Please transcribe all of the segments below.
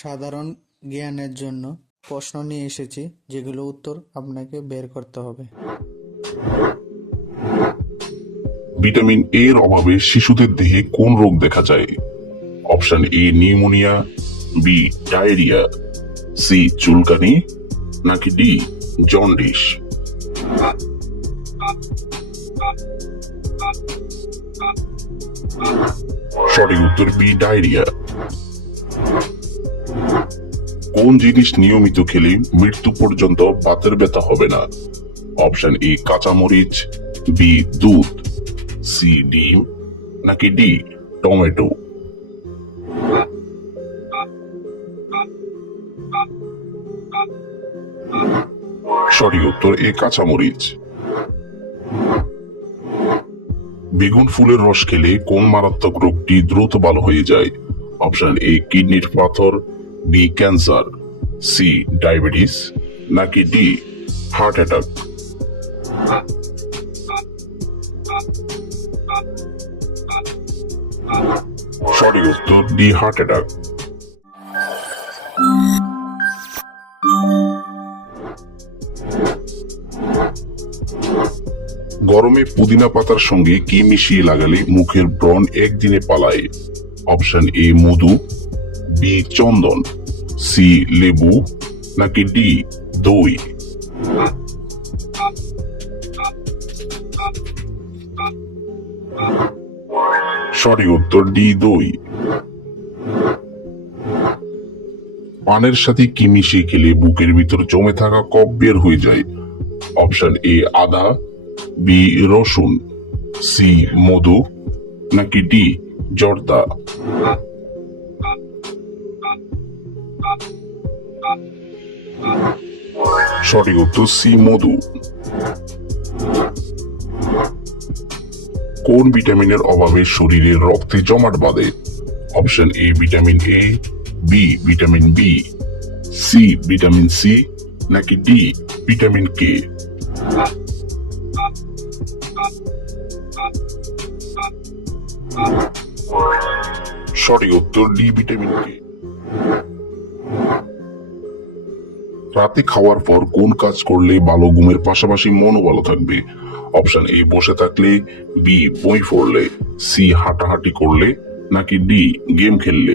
সাধারণ জ্ঞানের জন্য প্রশ্ন নিয়ে এসেছি, যেগুলো উত্তর আপনাকে বের করতে হবে। ভিটামিন এ এর অভাবে শিশুদের দেহে কোন রোগ দেখা যায়? Option A pneumonia, B diarrhoea, C চুলকানি, নাকি ডি জন্ডিস? সঠিক উত্তর বি ডায়রিয়া। কোন জিনিস নিয়মিত খেলে মৃত্যু পর্যন্ত বাতের ব্যথা হবে না? অপশন এ কাঁচামরিচ, বি দুধ, সি ডিম, নাকি ডি টমেটো? সঠিক উত্তর এ কাঁচামরিচ। বেগুন ফুলের রস খেলে কোন মারাত্মক রোগটি দ্রুত ভালো হয়ে যায়? অপশন এ কিডনির পাথর, বি ক্যান্সার, সি ডায়াবেটিস, নাকি ডি হার্ট অ্যাটাক? সঠিক উত্তর ডি হার্ট অ্যাটাক। গরমে পুদিনা পাতার সঙ্গে কি মিশিয়ে লাগালে মুখের ব্রণ একদিনে পালায়? অপশন এ মধু, বি চন্দন, সি লেবু, নাকি ডি দই? সঠিক উত্তর ডি দই। পানের সাথে কি মিশিয়ে খেলে বুকের ভিতর জমে থাকা কফ বের হয়ে যায়? অপশন এ আদা, বি রসুন, সি মধু, নাকি ডি জর্দা? সঠিক উত্তর সি মধু। কোন ভিটামিনের অভাবে শরীরে রক্তে জমাট বাঁধে? Option A vitamin A, B vitamin B, C vitamin C, নাকি ডি ভিটামিন কে? সঠিক উত্তর ডি ভিটামিন কে। রাতে খাওয়ার পর কোন কাজ করলে ভালো ঘুমের পাশাপাশি মনও ভালো থাকবে? অপশন এ বসে থাকলে, বি বই পড়লে, সি হাঁটাহাঁটি করলে, নাকি ডি গেম খেললে?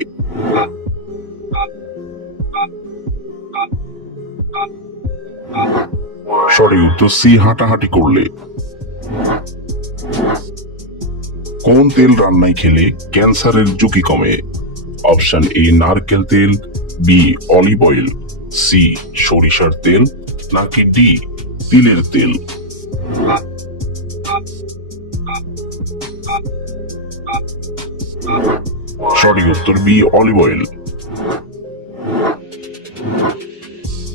সঠিক উত্তর সি হাঁটাহাঁটি করলে। কোন তেল রান্নায় খেলে ক্যান্সারের ঝুঁকি কমে? অপশন এ নারকেল তেল, বি অলিভ অয়েল, সি সরিষার তেল, নাকি ডি তিলের তেল? সঠিক উত্তর বি অলিভ অয়েল।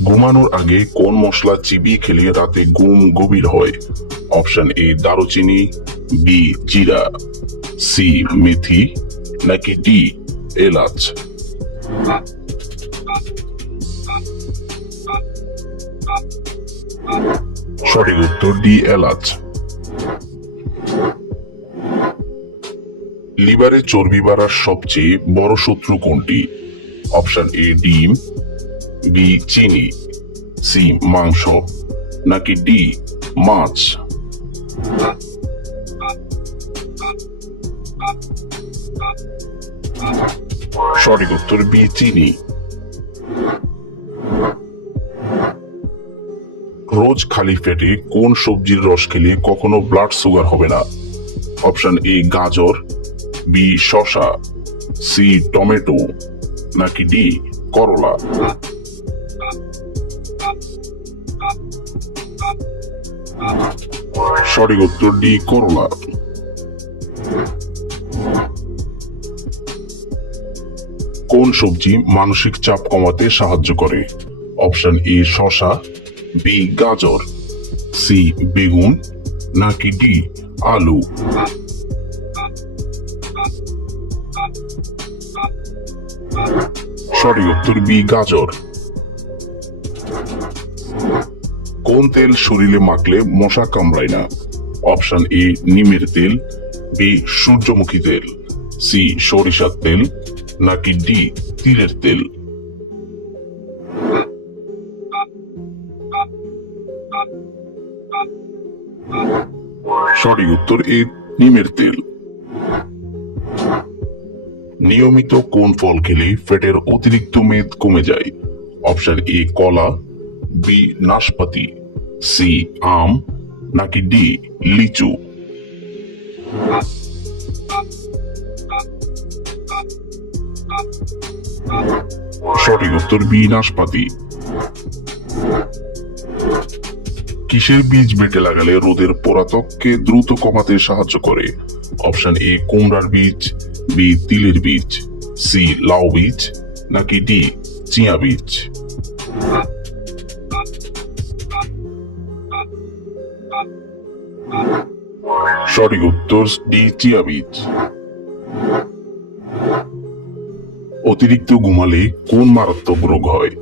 ঘুমানোর আগে কোন মশলা চিবিয়ে খেলে রাতে ঘুম গভীর হয়? অপশন এ দারুচিনি, বি জিরা, সি মেথি, নাকি ডি এলাচ? সঠিক উত্তর ডি এলাচ। লিভারে চর্বি বাড়ার সবচেয়ে বড় শত্রু কোনটি? অপশন এ ডিম, বি চিনি, সি মাংস, নাকি ডি মাছ? সঠিক উত্তর বি চিনি। রোজ খালি পেটে কোন সবজির রস খেলে কখনো ব্লাড সুগার হবে না? অপশন এ গাজর, বি শসা, সি টমেটো, নাকি ডি করলা? সঠিক উত্তর ডি করলা। কোন সবজি মানসিক চাপ কমাতে সাহায্য করে? অপশন এ শসা, বি গাজর, সি বেগুন, নাকি ডি আলু? সঠিক উত্তর বি গাজর। কোন তেল শরীরে মাখলে মশা কামড়ায় না? অপশন এ নিমের তেল, বি সূর্যমুখী তেল, সি সরিষার তেল, নাকি ডি তিলের তেল? সঠিক উত্তর এ নিমের তেল। নিয়মিত কোন ফল খেলে ফ্যাটের অতিরিক্ত মেদ কমে যায়? অপশন এ কলা, বি নাশপাতি, সি আম, নাকি ডি লিচু? সঠিক উত্তর বি নাশপাতি। কিসের বীজ বেটে লাগালে রোদের পরাতককে দ্রুত কমাতে সাহায্য করে? অপশন এ কুমড়ার বীজ, বি তিলের বীজ, সি লাউ বীজ, নাকি ডি চিয়া বীজ? সঠিক উত্তর ডি চিয়া বীজ। অতিরিক্ত ঘুমালে কোন মারাত্মক রোগ হয়?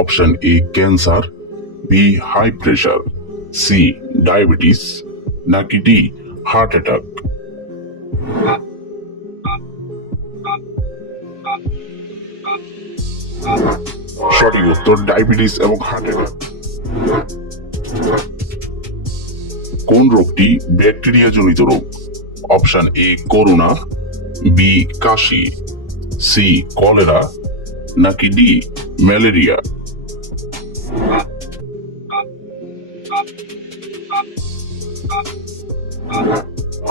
Option A cancer, B high pressure, C diabetes, নাকি ডি হার্ট অ্যাটাক? সঠিক উত্তর ডায়াবেটিস এবং হার্ট অ্যাটাক। কোন রোগটি ব্যাকটেরিয়া জনিত রোগ? অপশন এ করোনা, বি কাশি, সি কলেরা, নাকি ডি ম্যালেরিয়া?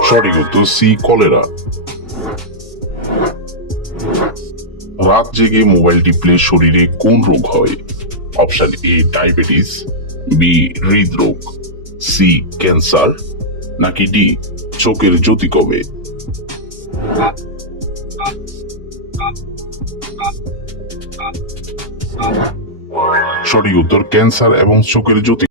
সঠিক উত্তর সি কলেরা। রাত জেগে মোবাইল টিপলে শরীরে কোন রোগ হয়? অপশন এ ডায়াবেটিস, বি হৃদরোগ, সি ক্যান্সার, নাকি ডি চোখের জ্যোতি কমে? সঠিক উত্তর ক্যান্সার এবং চোখের জ্যোতি।